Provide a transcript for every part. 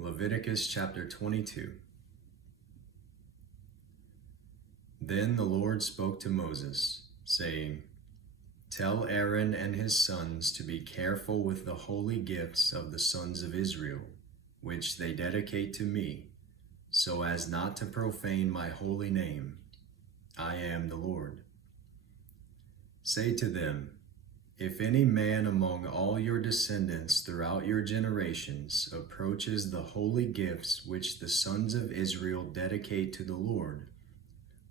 Leviticus chapter 22. Then the Lord spoke to Moses, saying, Tell Aaron and his sons to be careful with the holy gifts of the sons of Israel, which they dedicate to me, so as not to profane my holy name. I am the Lord. Say to them, if any man among all your descendants throughout your generations approaches the holy gifts which the sons of Israel dedicate to the Lord,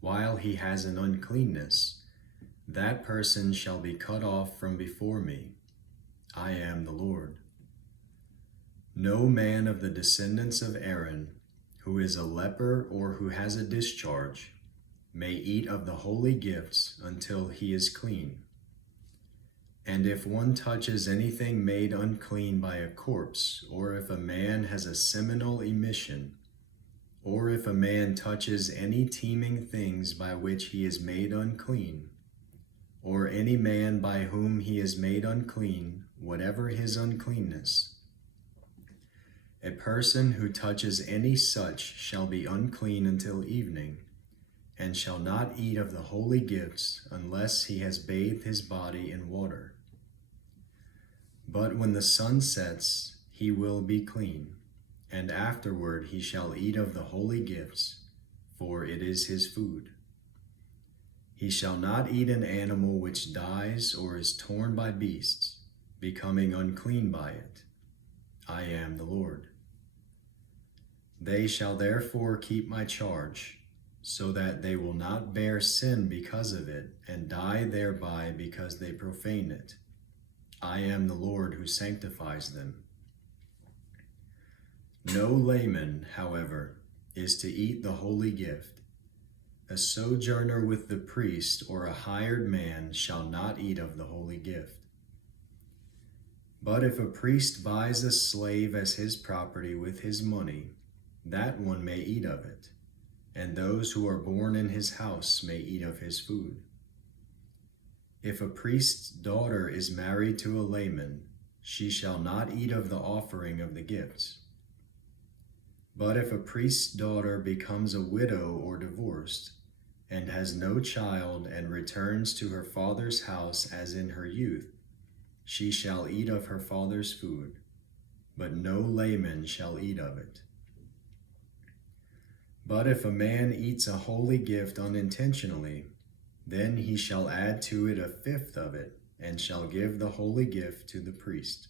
while he has an uncleanness, that person shall be cut off from before me. I am the Lord. No man of the descendants of Aaron, who is a leper or who has a discharge, may eat of the holy gifts until he is clean. And if one touches anything made unclean by a corpse, or if a man has a seminal emission, or if a man touches any teeming things by which he is made unclean, or any man by whom he is made unclean, whatever his uncleanness, a person who touches any such shall be unclean until evening, and shall not eat of the holy gifts unless he has bathed his body in water. But when the sun sets, he will be clean, and afterward he shall eat of the holy gifts, for it is his food. He shall not eat an animal which dies or is torn by beasts, becoming unclean by it. I am the Lord. They shall therefore keep my charge, so that they will not bear sin because of it, and die thereby because they profane it. I am the Lord who sanctifies them. No layman, however, is to eat the holy gift. A sojourner with the priest or a hired man shall not eat of the holy gift. But if a priest buys a slave as his property with his money, that one may eat of it, and those who are born in his house may eat of his food. If a priest's daughter is married to a layman, she shall not eat of the offering of the gifts. But if a priest's daughter becomes a widow or divorced, and has no child and returns to her father's house as in her youth, she shall eat of her father's food, but no layman shall eat of it. But if a man eats a holy gift unintentionally, then he shall add to it a fifth of it, and shall give the holy gift to the priest.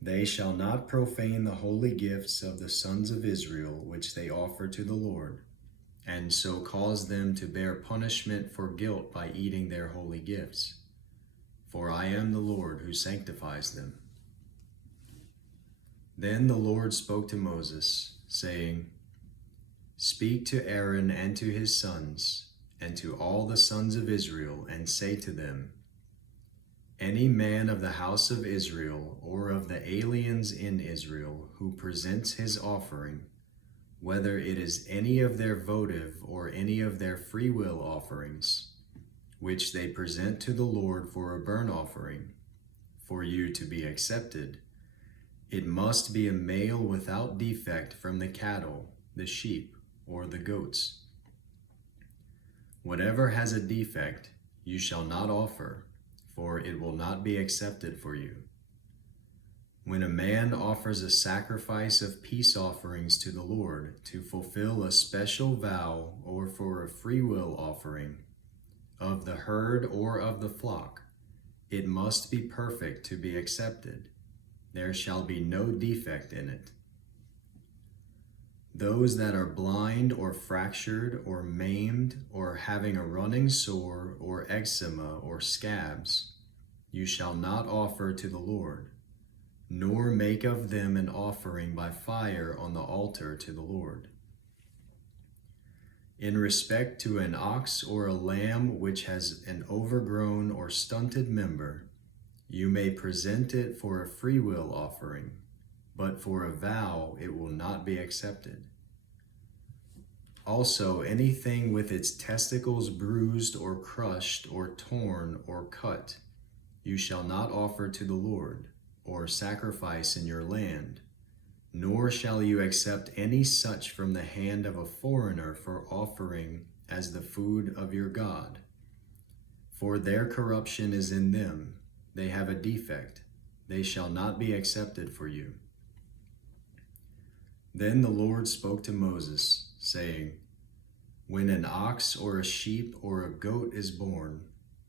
They shall not profane the holy gifts of the sons of Israel, which they offer to the Lord, and so cause them to bear punishment for guilt by eating their holy gifts. For I am the Lord who sanctifies them. Then the Lord spoke to Moses, saying, Speak to Aaron and to his sons, and to all the sons of Israel, and say to them, any man of the house of Israel, or of the aliens in Israel, who presents his offering, whether it is any of their votive or any of their freewill offerings, which they present to the Lord for a burnt offering, for you to be accepted, it must be a male without defect from the cattle, the sheep, or the goats. Whatever has a defect, you shall not offer, for it will not be accepted for you. When a man offers a sacrifice of peace offerings to the Lord to fulfill a special vow or for a freewill offering, of the herd or of the flock, it must be perfect to be accepted. There shall be no defect in it. Those that are blind or fractured or maimed or having a running sore or eczema or scabs, you shall not offer to the Lord, nor make of them an offering by fire on the altar to the Lord. In respect to an ox or a lamb which has an overgrown or stunted member, you may present it for a freewill offering, but for a vow it will not be accepted. Also, anything with its testicles bruised or crushed or torn or cut, you shall not offer to the Lord, or sacrifice in your land, Nor shall you accept any such from the hand of a foreigner for offering as the food of your God. For their corruption is in them, they have a defect, they shall not be accepted for you. Then the Lord spoke to Moses, saying, When an ox or a sheep or a goat is born,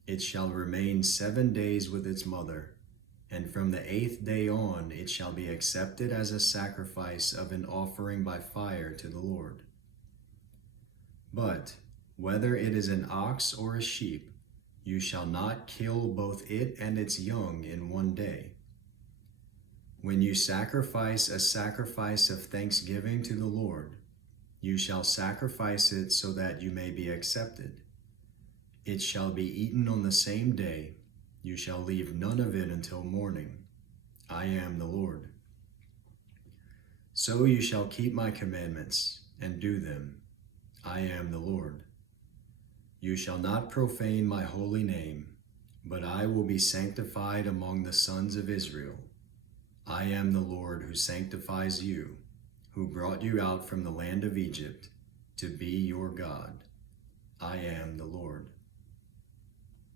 it shall remain 7 days with its mother, and from the 8th day on it shall be accepted as a sacrifice of an offering by fire to the Lord. But whether it is an ox or a sheep, you shall not kill both it and its young in 1 day. When you sacrifice a sacrifice of thanksgiving to the Lord, you shall sacrifice it so that you may be accepted. It shall be eaten on the same day. You shall leave none of it until morning. I am the Lord. So you shall keep my commandments and do them. I am the Lord. You shall not profane my holy name, but I will be sanctified among the sons of Israel. I am the Lord who sanctifies you, who brought you out from the land of Egypt to be your God. I am the Lord.